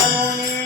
Tony.